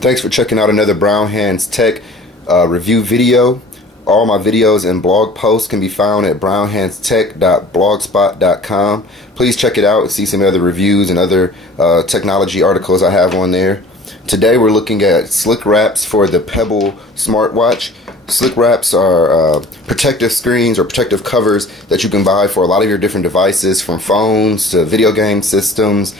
Thanks for checking out another Brown Hands Tech review video. All my videos and blog posts can be found at brownhandstech.blogspot.com. Please check it out and see some other reviews and other technology articles I have on there. Today we're looking at Slickwraps for the Pebble Smart Watch. Slickwraps are protective screens or protective covers that you can buy for a lot of your different devices, from phones to video game systems,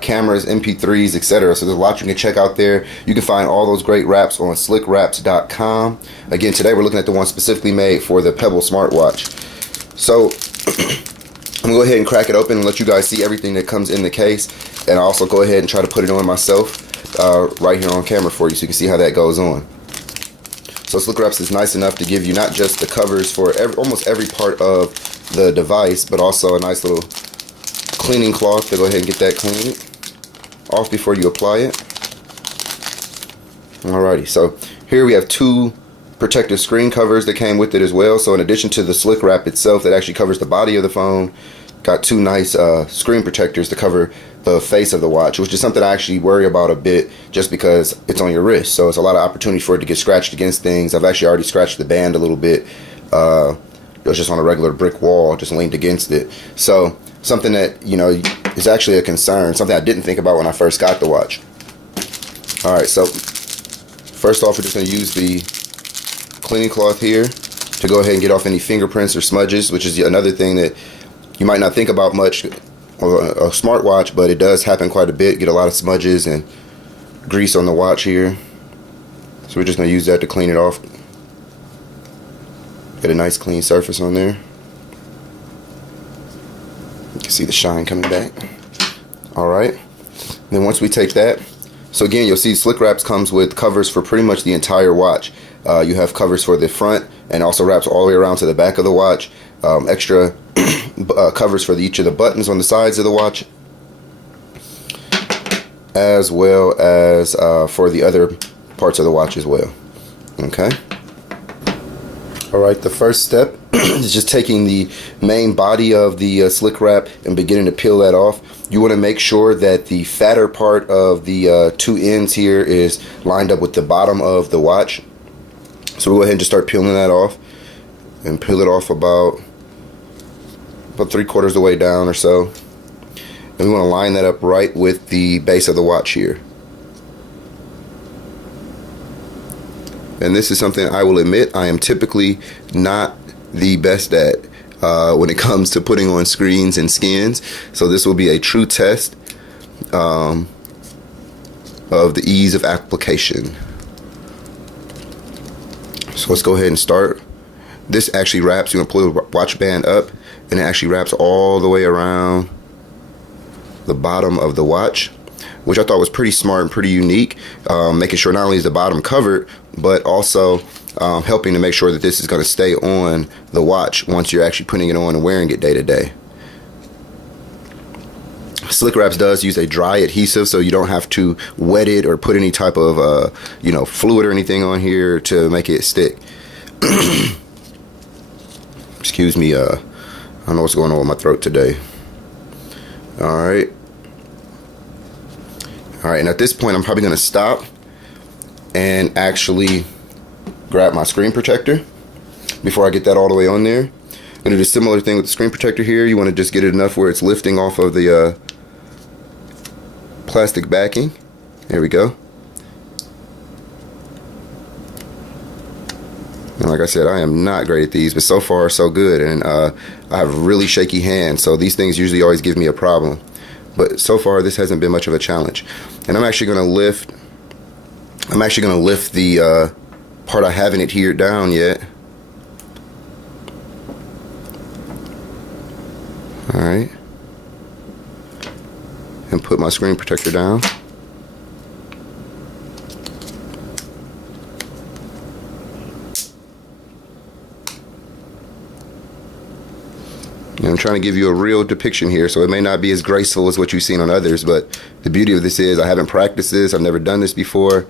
cameras, MP3s, etc. So there's a lot you can check out there. You can find all those great wraps on slickwraps.com. Again, today we're looking at the one specifically made for the Pebble Smart Watch. So I'm going to go ahead and crack it open and let you guys see everything that comes in the case, and I'll also go ahead and try to put it on myself right here on camera for you so you can see how that goes on. So Slickwraps is nice enough to give you not just the covers for almost every part of the device, but also a nice little cleaning cloth to go ahead and get that cleaned off before you apply it. Alrighty, so here we have two protective screen covers that came with it as well. So in addition to the Slickwrap itself that actually covers the body of the phone, got two nice screen protectors to cover the face of the watch, which is something I actually worry about a bit just because it's on your wrist. So it's a lot of opportunity for it to get scratched against things. I've actually already scratched the band a little bit. It was just on a regular brick wall, just leaned against it. So something that, you know, is actually a concern, something I didn't think about when I first got the watch. Alright, so first off, we're just going to use the cleaning cloth here to go ahead and get off any fingerprints or smudges, which is another thing that you might not think about much on a smartwatch, but it does happen quite a bit. Get a lot of smudges and grease on the watch here. So we're just going to use that to clean it off. Get a nice clean surface on there. You can see the shine coming back. Alright. Then once we take that, so again, you'll see Slickwraps comes with covers for pretty much the entire watch. You have covers for the front and also wraps all the way around to the back of the watch. Extra covers for each of the buttons on the sides of the watch, as well as for the other parts of the watch as well. Okay. Alright, the first step is just taking the main body of the Slickwrap and beginning to peel that off. You want to make sure that the fatter part of the two ends here is lined up with the bottom of the watch. So we'll go ahead and just start peeling that off, and peel it off about 3/4 of the way down or so. And we want to line that up right with the base of the watch here. And this is something I will admit I am typically not the best at when it comes to putting on screens and skins. So this will be a true test of the ease of application. So let's go ahead and start. This actually wraps, you're going to pull the watch band up, and it actually wraps all the way around the bottom of the watch, which I thought was pretty smart and pretty unique, making sure not only is the bottom covered, but also helping to make sure that this is going to stay on the watch once you're actually putting it on and wearing it day to day. Slickwraps does use a dry adhesive, so you don't have to wet it or put any type of fluid or anything on here to make it stick. Excuse me, I don't know what's going on with my throat today. Alright, and at this point I'm probably going to stop and actually grab my screen protector before I get that all the way on there. I'm going to do a similar thing with the screen protector here. You want to just get it enough where it's lifting off of the plastic backing. There we go. And like I said, I am not great at these, but so far so good. And I have really shaky hands, so these things usually always give me a problem. But so far this hasn't been much of a challenge. And I'm actually going to lift the part I haven't adhered down yet. Alright. And put my screen protector down. And I'm trying to give you a real depiction here, so it may not be as graceful as what you've seen on others, but the beauty of this is I haven't practiced this, I've never done this before.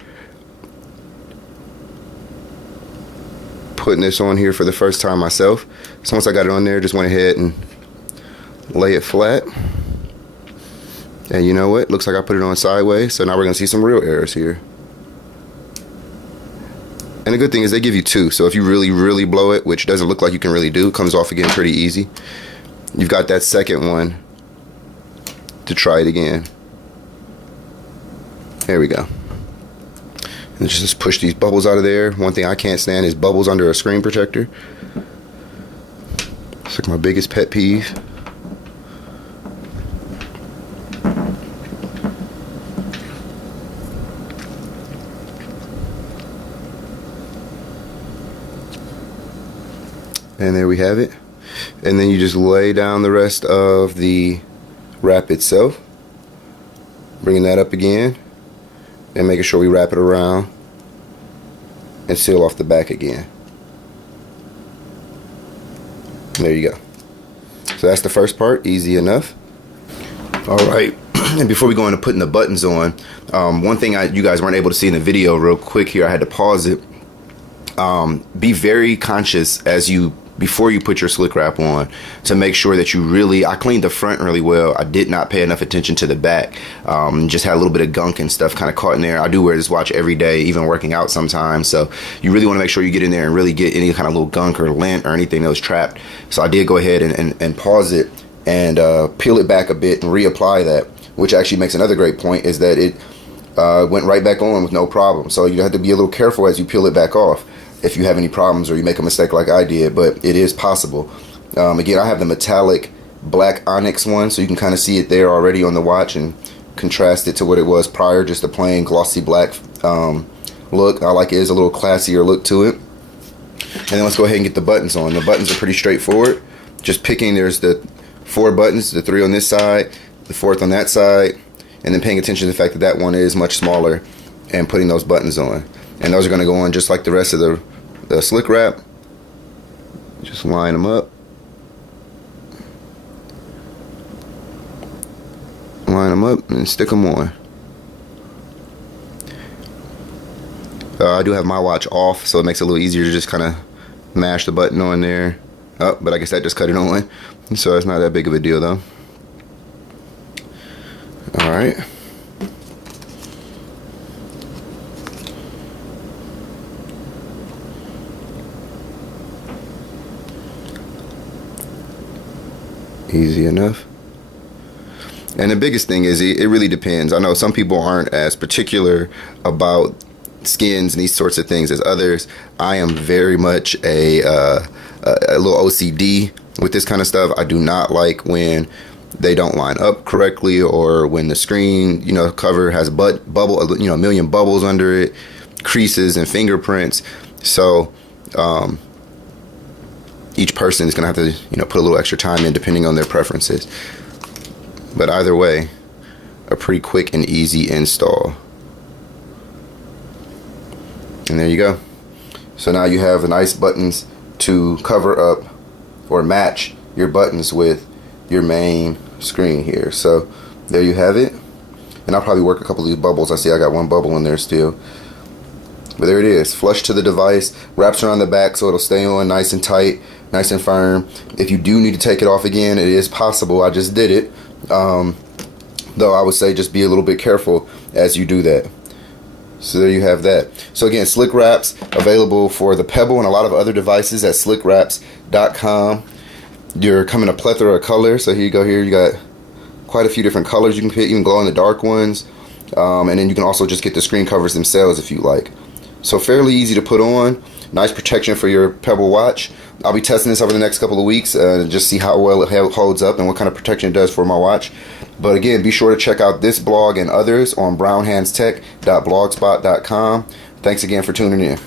Putting this on here for the first time myself. So once I got it on there, just went ahead and lay it flat. And you know what? Looks like I put it on sideways, so now we're going to see some real errors here. And the good thing is they give you two, so if you really blow it, which doesn't look like you can really do, it comes off again pretty easy. You've got that second one to try it again. There we go. And just push these bubbles out of there. One thing I can't stand is bubbles under a screen protector. It's like my biggest pet peeve. And there we have it. And then you just lay down the rest of the wrap itself, bringing that up again and making sure we wrap it around and seal off the back again. There you go. So that's the first part, easy enough. Alright, and before we go into putting the buttons on, one thing you guys weren't able to see in the video real quick here, I had to pause it. Be very conscious before you put your slick wrap on to make sure that I cleaned the front really well. I did not pay enough attention to the back. Just had a little bit of gunk and stuff kind of caught in there. I do wear this watch every day, even working out sometimes. So you really want to make sure you get in there and really get any kind of little gunk or lint or anything that was trapped. So I did go ahead and pause it and peel it back a bit and reapply that, which actually makes another great point, is that it went right back on with no problem. So you have to be a little careful as you peel it back off if you have any problems or you make a mistake like I did, but it is possible. Again, I have the metallic black onyx one, so you can kind of see it there already on the watch and contrast it to what it was prior, just a plain glossy black look. I like it as a little classier look to it. And then let's go ahead and get the buttons on. The buttons are pretty straightforward. Just picking, there's the 4 buttons, the 3 on this side, the 4th on that side, and then paying attention to the fact that that one is much smaller and putting those buttons on. And those are going to go on just like the rest of the slick wrap. Just line them up. Line them up and stick them on. I do have my watch off, so it makes it a little easier to just kind of mash the button on there. Oh, but I guess that just cut it on. So it's not that big of a deal though. Alright. Easy enough. And the biggest thing is it really depends. I know some people aren't as particular about skins and these sorts of things as others. I am very much a little OCD with this kind of stuff. I do not like when they don't line up correctly, or when the screen, cover has a million bubbles under it, creases and fingerprints. So each person is going to have to, put a little extra time in depending on their preferences. But either way, a pretty quick and easy install. And there you go. So now you have nice buttons to cover up or match your buttons with your main screen here. So there you have it. And I'll probably work a couple of these bubbles. I see I got one bubble in there still. But there it is, flush to the device, wraps around the back so it'll stay on nice and tight, nice and firm. If you do need to take it off again, it is possible. I just did it. Though I would say just be a little bit careful as you do that. So there you have that. So again, Slick Wraps available for the Pebble and a lot of other devices at slickwraps.com. You're coming a plethora of colors. So here you go. Here you got quite a few different colors you can pick, even glow in the dark ones. And then you can also just get the screen covers themselves if you like. So fairly easy to put on. Nice protection for your Pebble watch. I'll be testing this over the next couple of weeks and just see how well it holds up and what kind of protection it does for my watch. But again, be sure to check out this blog and others on brownhandstech.blogspot.com. Thanks again for tuning in.